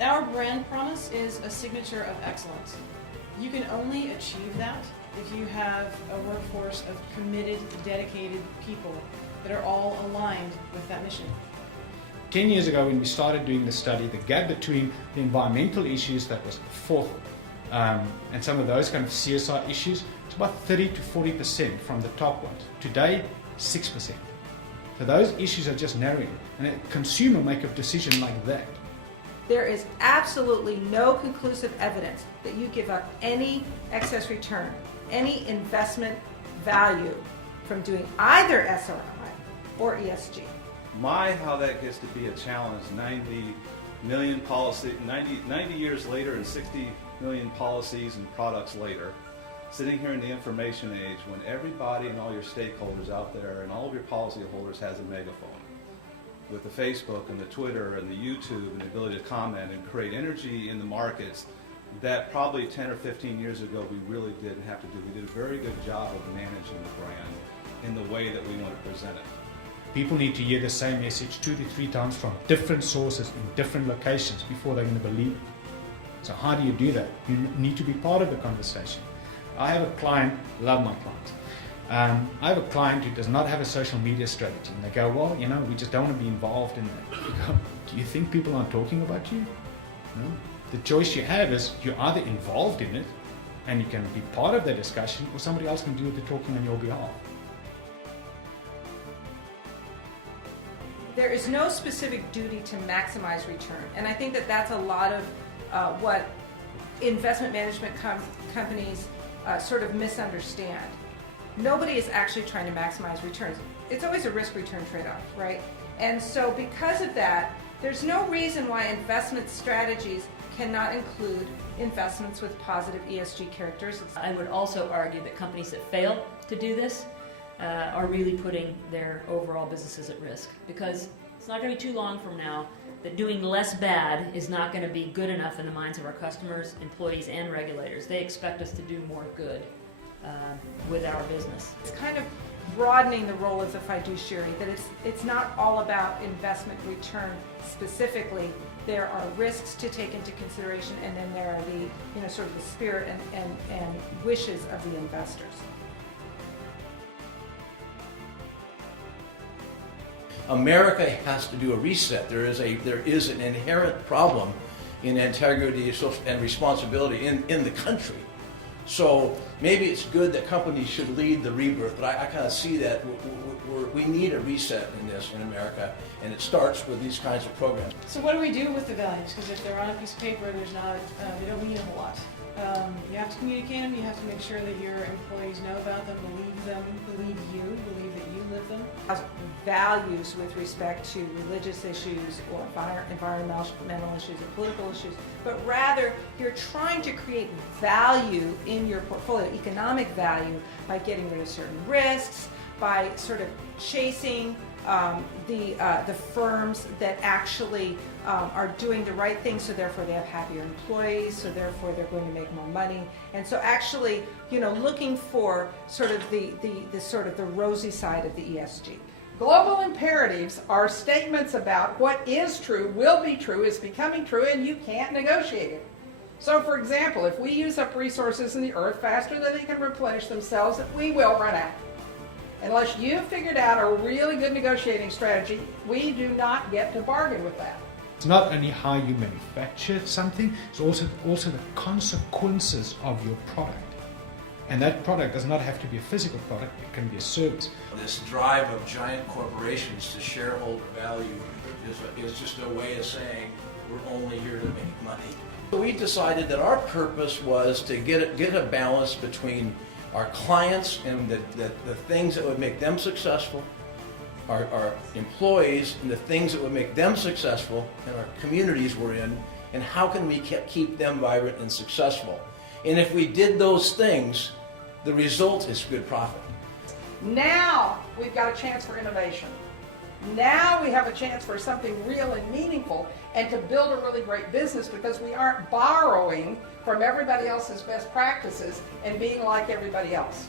Our brand promise is a signature of excellence. You can only achieve that if you have a workforce of committed, dedicated people that are all aligned with that mission. 10 years ago when we started doing the study, the gap between the environmental issues that was fourth and some of those kind of CSR issues, it's about 30 to 40% from the top ones. Today, 6%. So those issues are just narrowing, and a consumer make a decision like that. There is absolutely no conclusive evidence that you give up any excess return, any investment value from doing either SRI or ESG. How that gets to be a challenge 90 years later and 60 million policies and products later, sitting here in the information age when everybody and all your stakeholders out there and all of your policyholders has a megaphone. With the Facebook and the Twitter and the YouTube and the ability to comment and create energy in the markets that probably 10 or 15 years ago we really didn't have to do. We did a very good job of managing the brand in the way that we want to present it. People need to hear the same message 2 to 3 times from different sources in different locations before they're going to believe it. So how do you do that? You need to be part of the conversation. I have a client, love my clients. I have a client who does not have a social media strategy, and they go, well, we just don't want to be involved in that. You go, do you think people aren't talking about you? No. The choice you have is you're either involved in it and you can be part of the discussion, or somebody else can do the talking on your behalf. There is no specific duty to maximize return, and I think that that's a lot of what investment management companies sort of misunderstand. Nobody is actually trying to maximize returns. It's always a risk-return trade-off, right? And so because of that, there's no reason why investment strategies cannot include investments with positive ESG characteristics. I would also argue that companies that fail to do this are really putting their overall businesses at risk, because it's not going to be too long from now that doing less bad is not going to be good enough in the minds of our customers, employees, and regulators. They expect us to do more good with our business. It's kind of broadening the role of the fiduciary, that it's not all about investment return specifically. There are risks to take into consideration, and then there are the sort of the spirit and wishes of the investors. America has to do a reset. There is an inherent problem in integrity and responsibility in the country. So maybe it's good that companies should lead the rebirth, but I kind of see that we need a reset in this in America, and it starts with these kinds of programs. So what do we do with the values? Because if they're on a piece of paper, they don't mean a whole lot. You have to communicate them. You have to make sure that your employees know about them, believe you, believe that you live them. Values with respect to religious issues or environmental issues or political issues, but rather you're trying to create value in your portfolio, economic value, by getting rid of certain risks, by sort of chasing the firms that actually are doing the right thing, so therefore they have happier employees, so therefore they're going to make more money. And so actually, looking for sort of the rosy side of the ESG. Global imperatives are statements about what is true, will be true, is becoming true, and you can't negotiate it. So for example, if we use up resources in the earth faster than they can replenish themselves, we will run out. Unless you've figured out a really good negotiating strategy, we do not get to bargain with that. It's not only how you manufacture something, it's also the consequences of your product. And that product does not have to be a physical product, it can be a service. This drive of giant corporations to shareholder value is just a way of saying we're only here to make money. So we decided that our purpose was to get a balance between our clients and the things that would make them successful, our employees and the things that would make them successful, and our communities we're in, and how can we keep them vibrant and successful. And if we did those things, the result is good profit. Now we've got a chance for innovation. Now we have a chance for something real and meaningful, and to build a really great business, because we aren't borrowing from everybody else's best practices and being like everybody else.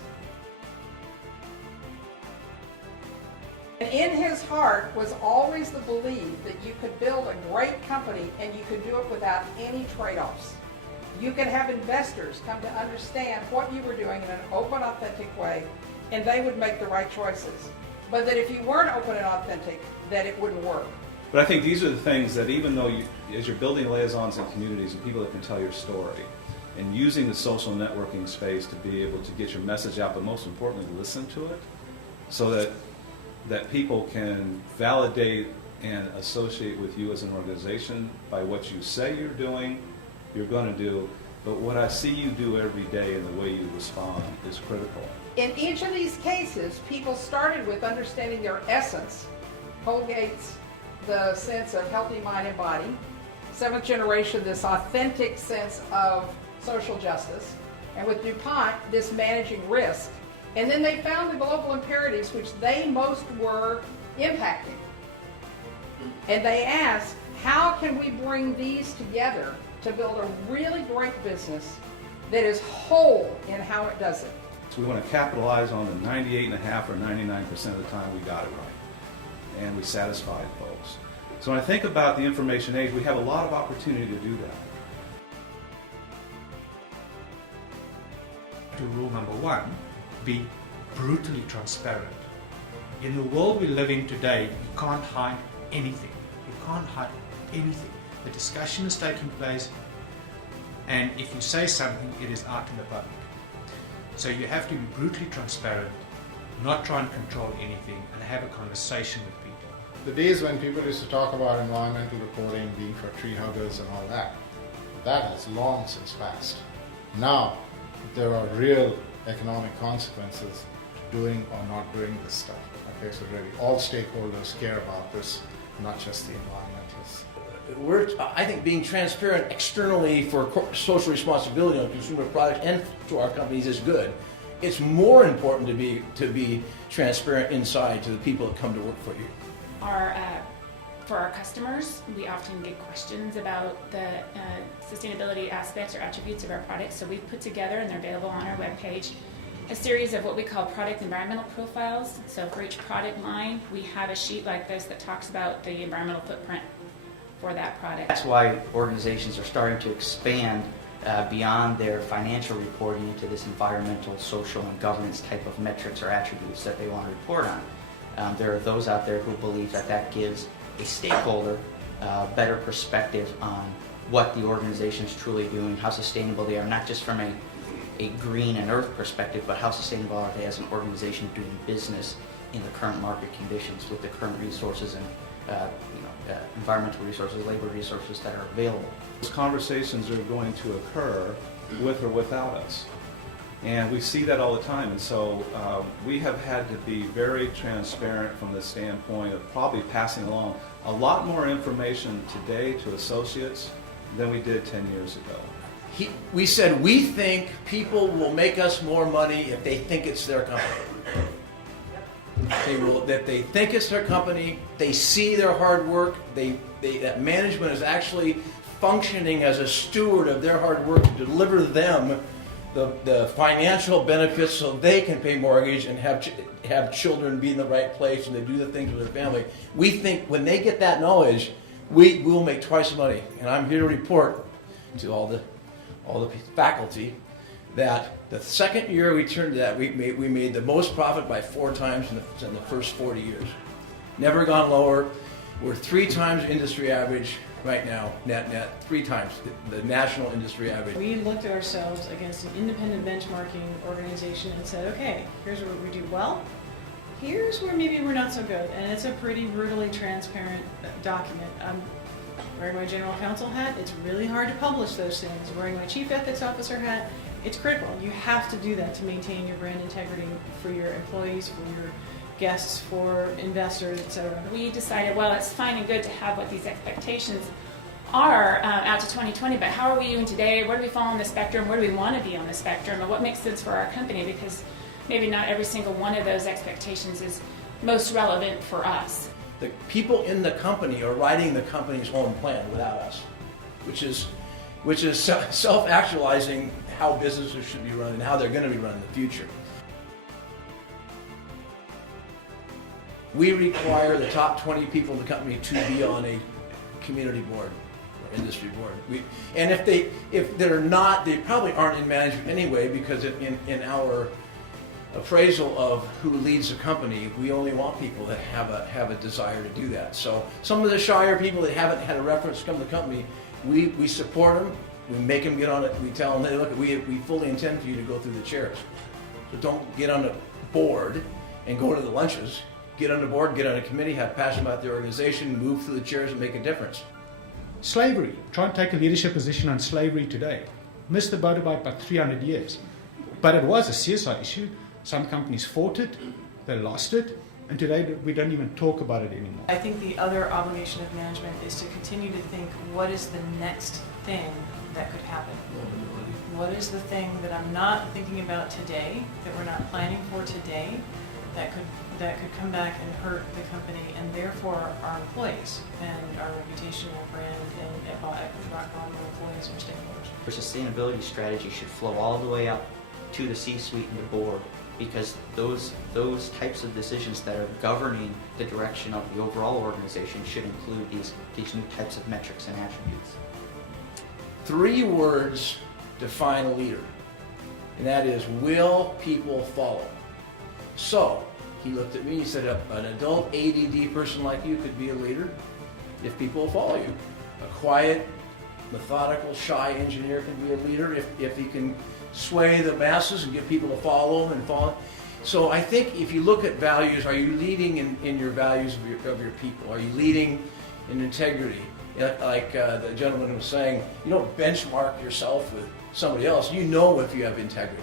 And in his heart was always the belief that you could build a great company and you could do it without any trade-offs. You could have investors come to understand what you were doing in an open, authentic way, and they would make the right choices. But that if you weren't open and authentic, that it wouldn't work. But I think these are the things that even though as you're building liaisons in communities and people that can tell your story, and using the social networking space to be able to get your message out, but most importantly, listen to it, so that people can validate and associate with you as an organization by what you say you're doing, you're going to do, but what I see you do every day and the way you respond is critical. In each of these cases, people started with understanding their essence. Colgate's the sense of healthy mind and body. Seventh Generation, this authentic sense of social justice. And with DuPont, this managing risk. And then they found the global imperatives which they most were impacting. And they asked, how can we bring these together to build a really great business that is whole in how it does it? So we want to capitalize on the 98.5% or 99% of the time we got it right. And we satisfied folks. So when I think about the information age, we have a lot of opportunity to do that. To rule number one, be brutally transparent. In the world we live in today, you can't hide anything. You can't hide anything. The discussion is taking place, and if you say something, it is out in the public. So you have to be brutally transparent, not try and control anything, and have a conversation with people. The days when people used to talk about environmental reporting being for tree huggers and all that, that has long since passed. Now, there are real economic consequences to doing or not doing this stuff. Okay, so really all stakeholders care about this, not just the environmentalists. I think being transparent externally for social responsibility on consumer products and to our companies is good. It's more important to be transparent inside to the people that come to work for you. For our customers, we often get questions about the sustainability aspects or attributes of our products. So we've put together, and they're available on our webpage, a series of what we call product environmental profiles. So for each product line, we have a sheet like this that talks about the environmental footprint for that product. That's why organizations are starting to expand beyond their financial reporting into this environmental, social, and governance type of metrics or attributes that they want to report on. There are those out there who believe that that gives a stakeholder better perspective on what the organization is truly doing, how sustainable they are, not just from a green and earth perspective, but how sustainable are they as an organization doing business in the current market conditions with the current resources and environmental resources, labor resources that are available. Those conversations are going to occur with or without us. And we see that all the time. And so we have had to be very transparent from the standpoint of probably passing along a lot more information today to associates than we did 10 years ago. We said we think people will make us more money if they think it's their company. That they think it's their company, they see their hard work, that management is actually functioning as a steward of their hard work to deliver them the financial benefits so they can pay mortgage and have children be in the right place and they do the things with their family. We think when they get that knowledge, we will make twice the money. And I'm here to report to all the faculty that the second year we turned to that, we made the most profit by 4 times in the first 40 years. Never gone lower. We're 3 times industry average right now, net, 3 times the national industry average. We looked at ourselves against an independent benchmarking organization and said, okay, here's what we do well, here's where maybe we're not so good, and it's a pretty brutally transparent document. I'm wearing my general counsel hat, it's really hard to publish those things. Wearing my chief ethics officer hat, it's critical. You have to do that to maintain your brand integrity for your employees, for your guests, for investors, etc. We decided, well, it's fine and good to have what these expectations are out to 2020, but how are we doing today? Where do we fall on the spectrum? Where do we want to be on the spectrum? And what makes sense for our company? Because maybe not every single one of those expectations is most relevant for us. The people in the company are writing the company's own plan without us, which is self-actualizing how businesses should be run and how they're going to be run in the future. we require the top 20 people in the company to be on a community board or industry board. And if they're not, they probably aren't in management anyway, because in our appraisal of who leads the company, we only want people that have a desire to do that. So some of the shyer people that haven't had a reference come to the company, we support them, we make them get on it, we tell them, hey, look, we fully intend for you to go through the chairs. So don't get on the board and go to the lunches. Get on the board, get on a committee, have passion about the organization, move through the chairs and make a difference. Slavery. Try and take a leadership position on slavery today. Missed the boat by about 300 years. But it was a CSI issue. Some companies fought it, they lost it, and today we don't even talk about it anymore. I think the other obligation of management is to continue to think, what is the next thing that could happen? What is the thing that I'm not thinking about today, that we're not planning for today, that could come back and hurt the company and therefore our employees and our reputation, our brand, and at Rockwell, our employees and stakeholders. Your sustainability strategy should flow all the way up to the C-suite and the board, because those types of decisions that are governing the direction of the overall organization should include these new types of metrics and attributes. 3 words define a leader, and that is, will people follow? So he looked at me, he said, an adult ADD person like you could be a leader if people will follow you. A quiet, methodical, shy engineer can be a leader if he can sway the masses and get people to follow and follow. So I think if you look at values, are you leading in your values of your people? Are you leading in integrity? Like the gentleman was saying, you don't benchmark yourself with somebody else. You know if you have integrity.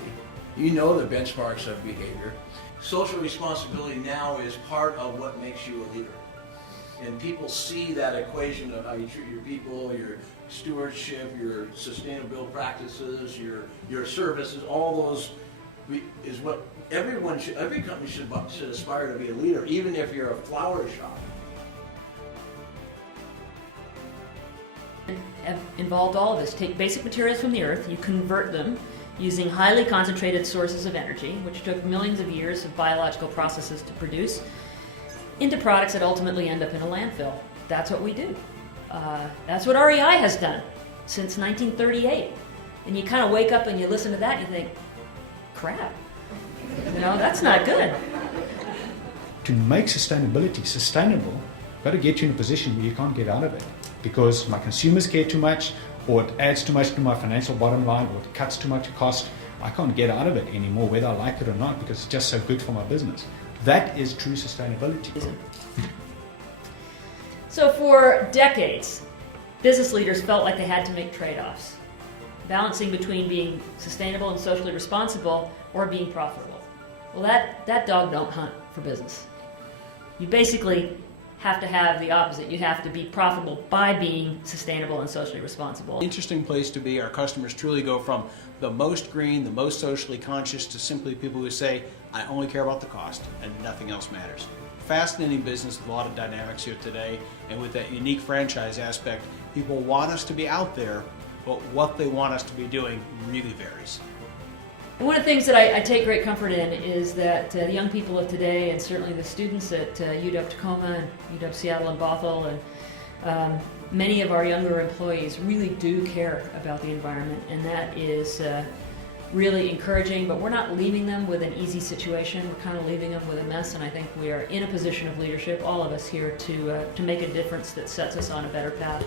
You know the benchmarks of behavior. Social responsibility now is part of what makes you a leader. And people see that equation of how you treat your people, your stewardship, your sustainable practices, your services, all those is what every company should aspire to be a leader, even if you're a flower shop. Have involved all of this. Take basic materials from the earth, you convert them using highly concentrated sources of energy, which took millions of years of biological processes to produce, into products that ultimately end up in a landfill. That's what we do. That's what REI has done since 1938. And you kind of wake up and you listen to that and you think, crap, that's not good. To make sustainability sustainable, got to get you in a position where you can't get out of it, because my consumers care too much, or it adds too much to my financial bottom line, or it cuts too much cost. I can't get out of it anymore, whether I like it or not, because it's just so good for my business. That is true sustainability. So for decades, business leaders felt like they had to make trade-offs, balancing between being sustainable and socially responsible or being profitable. Well, that dog don't hunt for business. You basically have to have the opposite. You have to be profitable by being sustainable and socially responsible. Interesting place to be. Our customers truly go from the most green, the most socially conscious, to simply people who say, I only care about the cost and nothing else matters. Fascinating business with a lot of dynamics here today, and with that unique franchise aspect, people want us to be out there, but what they want us to be doing really varies. One of the things that I take great comfort in is that the young people of today, and certainly the students at UW-Tacoma and UW Seattle and Bothell, and many of our younger employees really do care about the environment, and that is really encouraging. But we're not leaving them with an easy situation. We're kind of leaving them with a mess, and I think we are in a position of leadership, all of us here, to make a difference that sets us on a better path.